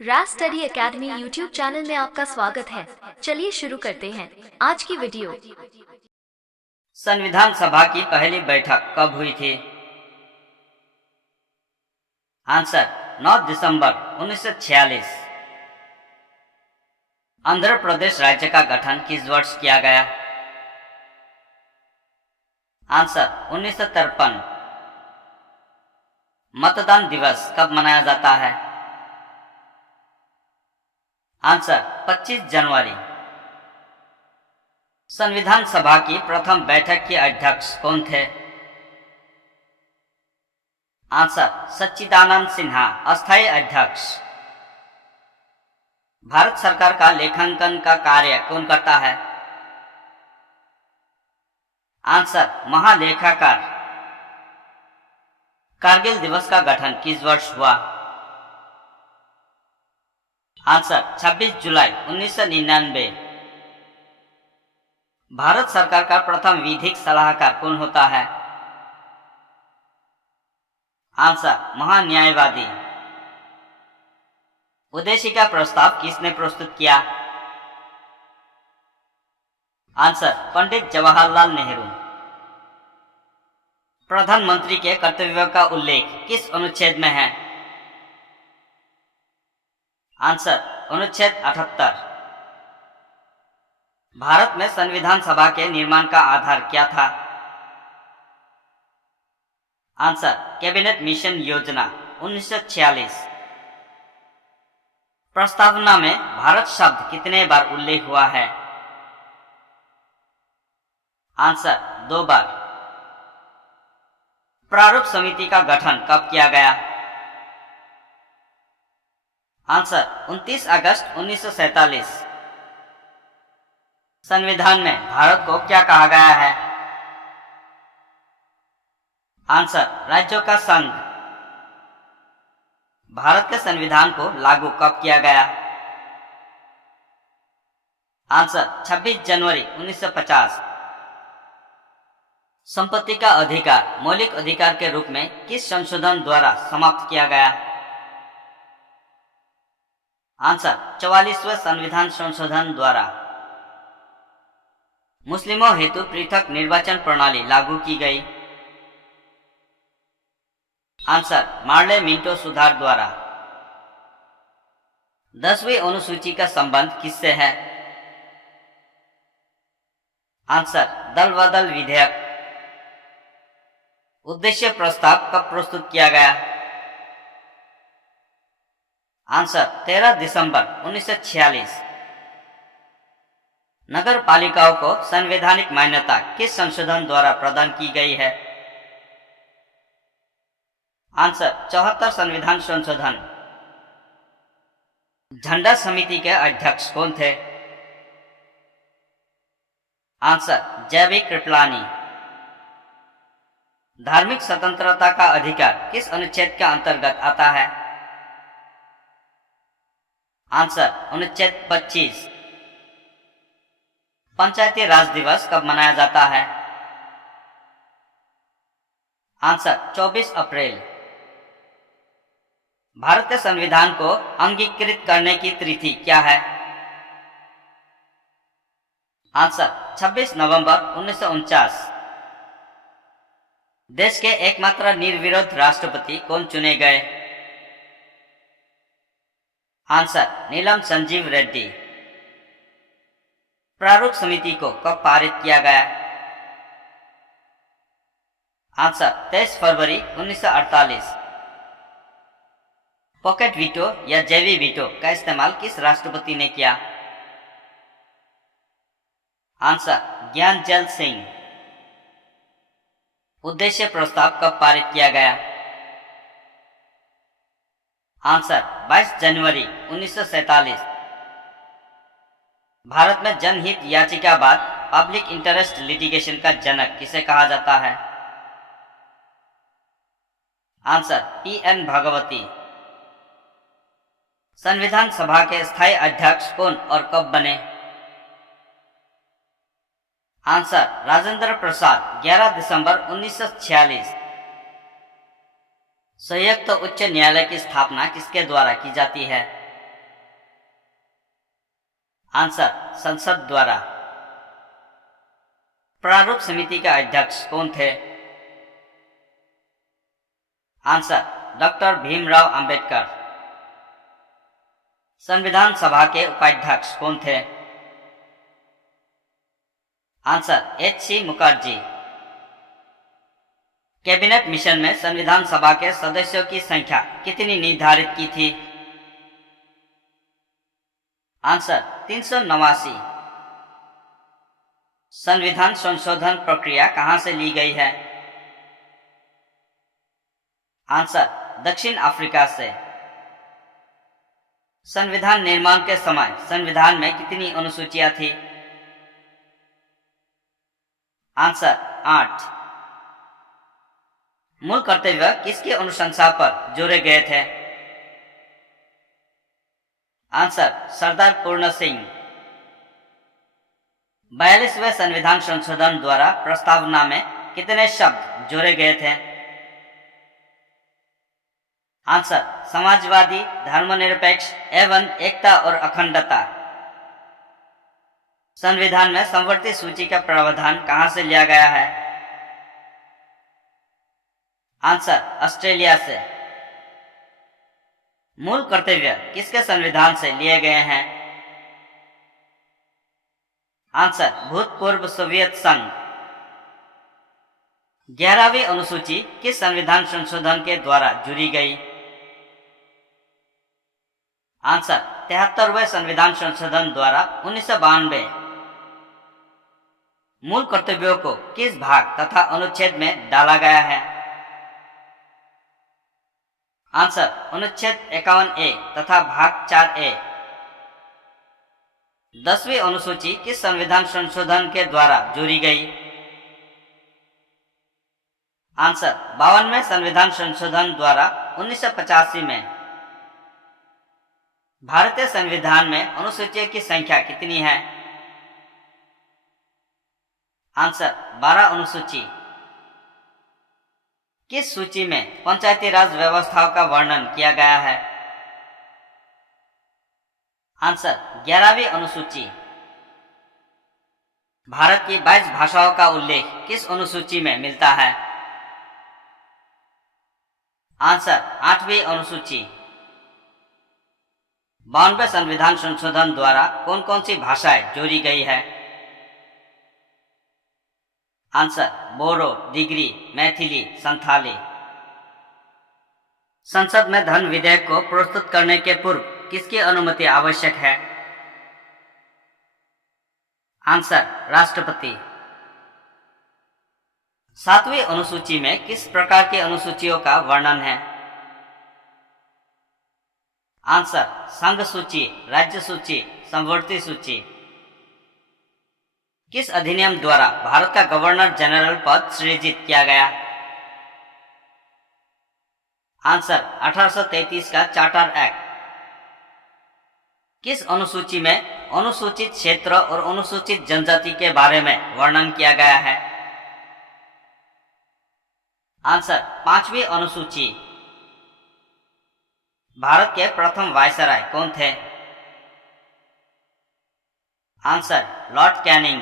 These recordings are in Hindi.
राज स्टडी एकेडमी यूट्यूब चैनल में आपका स्वागत है। चलिए शुरू करते हैं आज की वीडियो। संविधान सभा की पहली बैठक कब हुई थी? आंसर 9 दिसंबर 1946। आंध्र प्रदेश राज्य का गठन किस वर्ष किया गया? आंसर 1953। मतदान दिवस कब मनाया जाता है? आंसर 25 जनवरी। संविधान सभा की प्रथम बैठक के अध्यक्ष कौन थे? आंसर सच्चिदानंद सिन्हा, अस्थायी अध्यक्ष। भारत सरकार का लेखांकन का कार्य कौन करता है? आंसर महालेखाकार। कारगिल दिवस का गठन किस वर्ष हुआ? आंसर 26 जुलाई 1999। भारत सरकार का प्रथम विधिक सलाहकार कौन होता है? आंसर महान्यायवादी। उद्देशिका प्रस्ताव किसने प्रस्तुत किया? आंसर पंडित जवाहरलाल नेहरू। प्रधानमंत्री के कर्तव्यों का उल्लेख किस अनुच्छेद में है? आंसर अनुच्छेद 78। भारत में संविधान सभा के निर्माण का आधार क्या था? आंसर कैबिनेट मिशन योजना 1946। प्रस्तावना में भारत शब्द कितने बार उल्लेख हुआ है? आंसर 2 बार। प्रारूप समिति का गठन कब किया गया? आंसर 29 अगस्त 1947। संविधान में भारत को क्या कहा गया है? आंसर राज्यों का संघ। भारत के संविधान को लागू कब किया गया? आंसर 26 जनवरी 1950। संपत्ति का अधिकार मौलिक अधिकार के रूप में किस संशोधन द्वारा समाप्त किया गया? आंसर 44वें संविधान संशोधन द्वारा। मुस्लिमों हेतु पृथक निर्वाचन प्रणाली लागू की गई? आंसर मार्ले मिंटो सुधार द्वारा। 10वीं अनुसूची का संबंध किससे है? आंसर दल बदल विधेयक। उद्देश्य प्रस्ताव कब प्रस्तुत किया गया? आंसर 13 दिसंबर 1946। नगर पालिकाओं को संवैधानिक मान्यता किस संशोधन द्वारा प्रदान की गई है? आंसर 74 संविधान संशोधन। झंडा समिति के अध्यक्ष कौन थे? आंसर जैविक कृपलानी। धार्मिक स्वतंत्रता का अधिकार किस अनुच्छेद के अंतर्गत आता है? आंसर अनुच्छेद 25। पंचायती राज दिवस कब मनाया जाता है? आंसर 24 अप्रैल। भारत के संविधान को अंगीकृत करने की तिथि क्या है? आंसर 26 नवंबर 1949। देश के एकमात्र निर्विरोध राष्ट्रपति कौन चुने गए? आंसर नीलम संजीव रेड्डी। प्रारूप समिति को कब पारित किया गया? आंसर 23 फरवरी 1948। पॉकेट वीटो या जैवी वीटो का इस्तेमाल किस राष्ट्रपति ने किया? आंसर ज्ञानजैल सिंह। उद्देश्य प्रस्ताव कब पारित किया गया? आंसर 22 जनवरी 1947। भारत में जनहित याचिका बाद पब्लिक इंटरेस्ट लिटिगेशन का जनक किसे कहा जाता है? Answer P.N. भागवती। संविधान सभा के स्थायी अध्यक्ष कौन और कब बने? आंसर राजेंद्र प्रसाद 11 दिसंबर 1946। संयुक्त उच्च न्यायालय की स्थापना किसके द्वारा की जाती है? आंसर संसद द्वारा। प्रारूप समिति का अध्यक्ष कौन थे? Answer doctor Bhimrao Ambedkar. संविधान सभा के उपाध्यक्ष कौन थे? आंसर एच.सी. मुखर्जी। कैबिनेट मिशन में संविधान सभा के सदस्यों की संख्या कितनी निर्धारित की थी? आंसर 389। संविधान संशोधन प्रक्रिया कहां से ली गई है? आंसर दक्षिण अफ्रीका से। संविधान निर्माण के समय संविधान में कितनी अनुसूचियां थी? आंसर 8। मूल कर्तव्य किसकी अनुशंसा पर जोड़े गए थे? आंसर सरदार पूर्ण सिंह। 42वें संविधान संशोधन द्वारा प्रस्तावना में कितने शब्द जोड़े गए थे? आंसर समाजवादी, धर्मनिरपेक्ष एवं एकता और अखंडता। संविधान में समवर्ती सूची का प्रावधान कहां से लिया गया है? आंसर ऑस्ट्रेलिया से। मूल कर्तव्य किसके संविधान से लिए गए हैं? आंसर भूतपूर्व सोवियत संघ। 11वीं अनुसूची किस संविधान संशोधन के द्वारा जुड़ी गई? आंसर 73वें संविधान संशोधन द्वारा 1992। मूल कर्तव्यों को किस भाग तथा अनुच्छेद में डाला गया है? आंसर अनुच्छेद 51A तथा भाग 4A। 10वीं अनुसूची किस संविधान संशोधन के द्वारा जोड़ी गई? आंसर 52वें संविधान संशोधन द्वारा 1985 में। भारतीय संविधान में अनुसूचियों की संख्या कितनी है? आंसर 12 अनुसूची। किस सूची में पंचायती राज व्यवस्थाओं का वर्णन किया गया है? आंसर 11वीं अनुसूची। भारत की 22 भाषाओं का उल्लेख किस अनुसूची में मिलता है? आंसर 8वीं अनुसूची। 92वें संविधान संशोधन द्वारा कौन कौन सी भाषाएं जोड़ी गई है? आंसर बोरो, दिगरी, मैथिली, संथाली। संसद में धन विधेयक को प्रस्तुत करने के पूर्व किसकी अनुमति आवश्यक है? आंसर राष्ट्रपति। 7वीं अनुसूची में किस प्रकार की अनुसूचियों का वर्णन है? आंसर संघ सूची, राज्य सूची, समवर्ती सूची। किस अधिनियम द्वारा भारत का गवर्नर जनरल पद सृजित किया गया? आंसर 1833 का चार्टर एक्ट। किस अनुसूची में अनुसूचित क्षेत्र और अनुसूचित जनजाति के बारे में वर्णन किया गया है? आंसर 5वीं अनुसूची। भारत के प्रथम वायसराय कौन थे? Answer Lord Canning.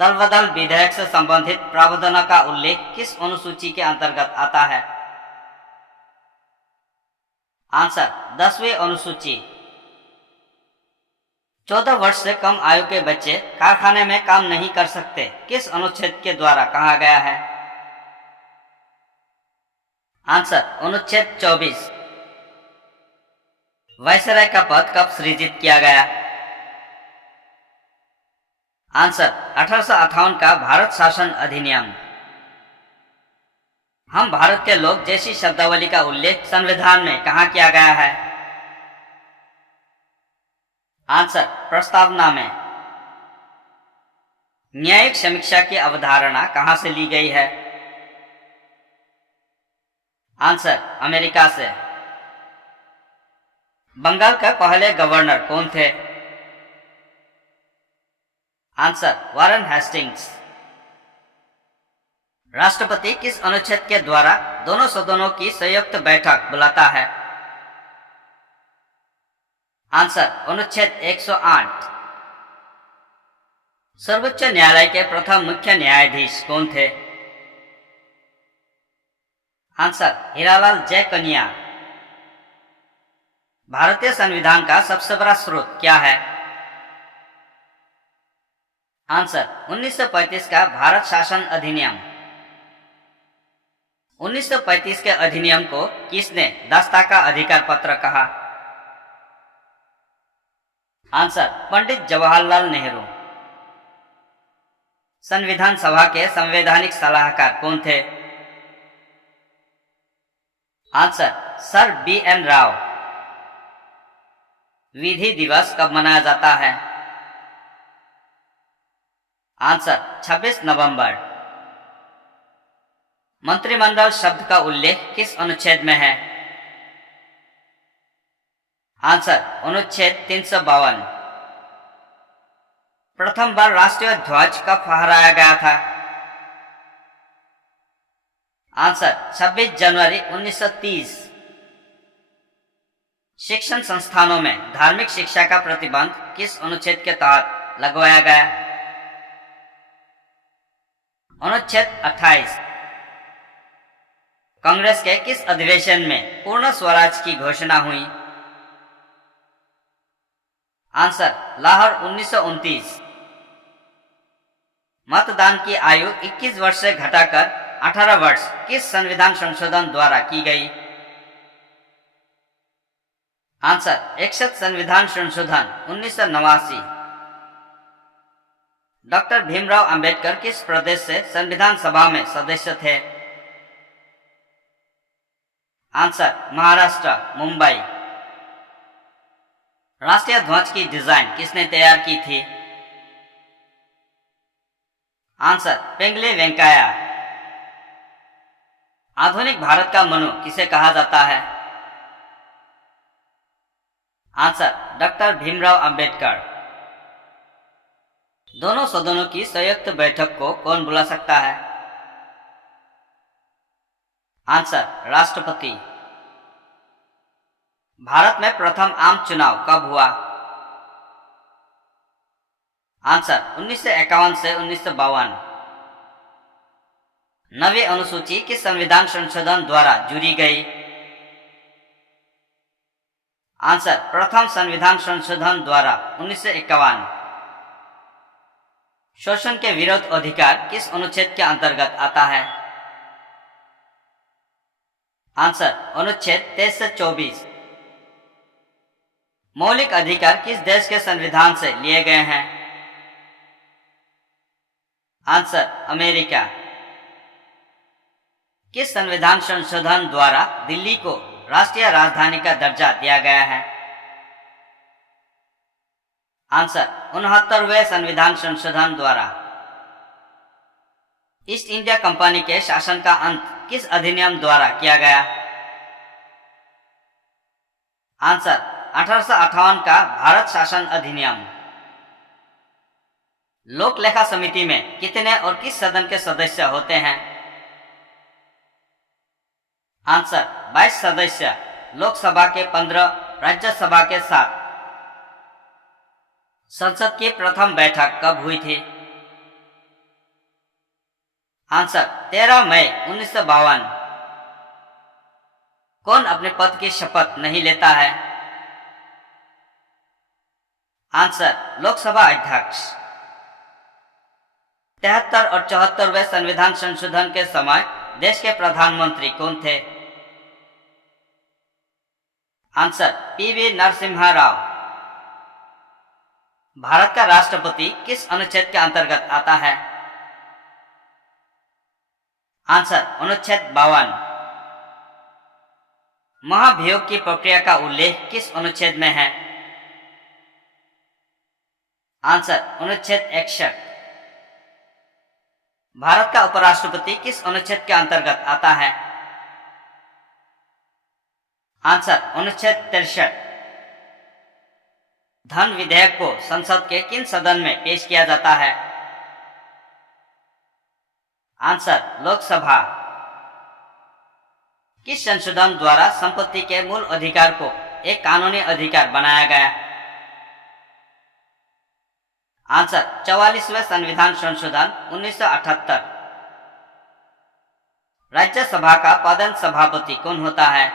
दल बदल विधेयक से संबंधित प्रावधानों का उल्लेख किस अनुसूची के अंतर्गत आता है? आंसर 10वीं अनुसूची। 14 वर्ष से कम आयु के बच्चे कारखाने में काम नहीं कर सकते किस अनुच्छेद के द्वारा कहा गया है? आंसर अनुच्छेद 24। वायसराय का पद कब सृजित किया गया? आंसर 1858 का भारत शासन अधिनियम। हम भारत के लोग जैसी शब्दावली का उल्लेख संविधान में कहां किया गया है? आंसर प्रस्तावना में। न्यायिक समीक्षा की अवधारणा कहां से ली गई है? आंसर अमेरिका से। बंगाल के पहले गवर्नर कौन थे? Answer Warren Hastings. राष्ट्रपति किस अनुच्छेद के द्वारा दोनों सदनों की संयुक्त बैठक बुलाता है? आंसर अनुच्छेद 108। सर्वोच्च न्यायालय के प्रथम मुख्य न्यायाधीश कौन थे? आंसर हीरालाल जय कन्या। भारतीय संविधान का सबसे बड़ा स्रोत क्या है? आंसर 1935 का भारत शासन अधिनियम। 1935 के अधिनियम को किसने दास्ता का अधिकार पत्र कहा? आंसर पंडित जवाहरलाल नेहरू। संविधान सभा के संवैधानिक सलाहकार कौन थे? Answer sir B.N. राव। विधि दिवस कब मनाया जाता है? आंसर 26 नवंबर। मंत्रिमंडल शब्द का उल्लेख किस अनुच्छेद में है? आंसर अनुच्छेद 352। प्रथम बार राष्ट्रीय ध्वज कब फहराया गया था? आंसर 26 जनवरी 1930। शिक्षण संस्थानों में धार्मिक शिक्षा का प्रतिबंध किस अनुच्छेद के तहत लगवाया गया? अनुच्छेद 28। कांग्रेस के किस अधिवेशन में पूर्ण स्वराज की घोषणा हुई? आंसर लाहौर 1929। मतदान की आयु 21 वर्ष से घटाकर 18 वर्ष किस संविधान संशोधन द्वारा की गई? आंसर 61 संविधान संशोधन 1989। डॉक्टर भीमराव अंबेडकर किस प्रदेश से संविधान सभा में सदस्य थे? आंसर महाराष्ट्र मुंबई। राष्ट्रीय ध्वज की डिजाइन किसने तैयार की थी? आंसर पिंगले वेंकैया। आधुनिक भारत का मनु किसे कहा जाता है? Answer doctor Bhimrao Ambedkar. दोनों सदनों की संयुक्त बैठक को कौन बुला सकता है? आंसर राष्ट्रपति। भारत में प्रथम आम चुनाव कब हुआ? आंसर 1951 से 1952। नवी अनुसूची किस संविधान संशोधन द्वारा जुड़ी गई? आंसर प्रथम संविधान संशोधन द्वारा 1951। शोषण के विरोध अधिकार किस अनुच्छेद के अंतर्गत आता है? आंसर अनुच्छेद 23 से 24। मौलिक अधिकार किस देश के संविधान से लिए गए हैं? Answer America. किस संविधान संशोधन द्वारा दिल्ली को राष्ट्रीय राजधानी का दर्जा दिया गया है? आंसर 69वें संविधान संशोधन द्वारा। ईस्ट इंडिया कंपनी के शासन का अंत किस अधिनियम द्वारा किया गया? आंसर 1858 का भारत शासन अधिनियम। लोक लेखा समिति में कितने और किस सदन के सदस्य होते हैं? आंसर 22 सदस्य। लोकसभा के 15, राज्यसभा के 7। संसद की प्रथम बैठक कब हुई थी? आंसर 13 मई 1952। कौन अपने पद की शपथ नहीं लेता है? आंसर लोकसभा अध्यक्ष। 73 और 74वें संविधान संशोधन के समय देश के प्रधानमंत्री कौन थे? Answer PV Narasimha Rao. भारत का राष्ट्रपति किस अनुच्छेद के अंतर्गत आता है? आंसर अनुच्छेद 52। महाभियोग की प्रक्रिया का उल्लेख किस अनुच्छेद में है? आंसर अनुच्छेद 61। भारत का उपराष्ट्रपति किस अनुच्छेद के अंतर्गत आता है? आंसर अनुच्छेद 63। धन विधेयक को संसद के किन सदन में पेश किया जाता है? आंसर लोकसभा। किस संशोधन द्वारा संपत्ति के मूल अधिकार को एक कानूनी अधिकार बनाया गया? आंसर 44वें संविधान संशोधन 1978। राज्यसभा का पदेन सभापति कौन होता है?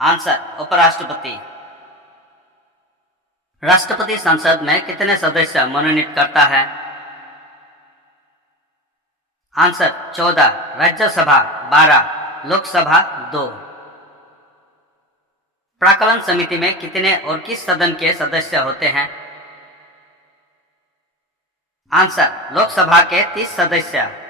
आंसर उपराष्ट्रपति। राष्ट्रपति संसद में कितने सदस्य मनोनीत करता है? आंसर 14, राज्यसभा 12, लोकसभा 2। प्राक्कलन समिति में कितने और किस सदन के सदस्य होते हैं? आंसर लोकसभा के 30 सदस्य।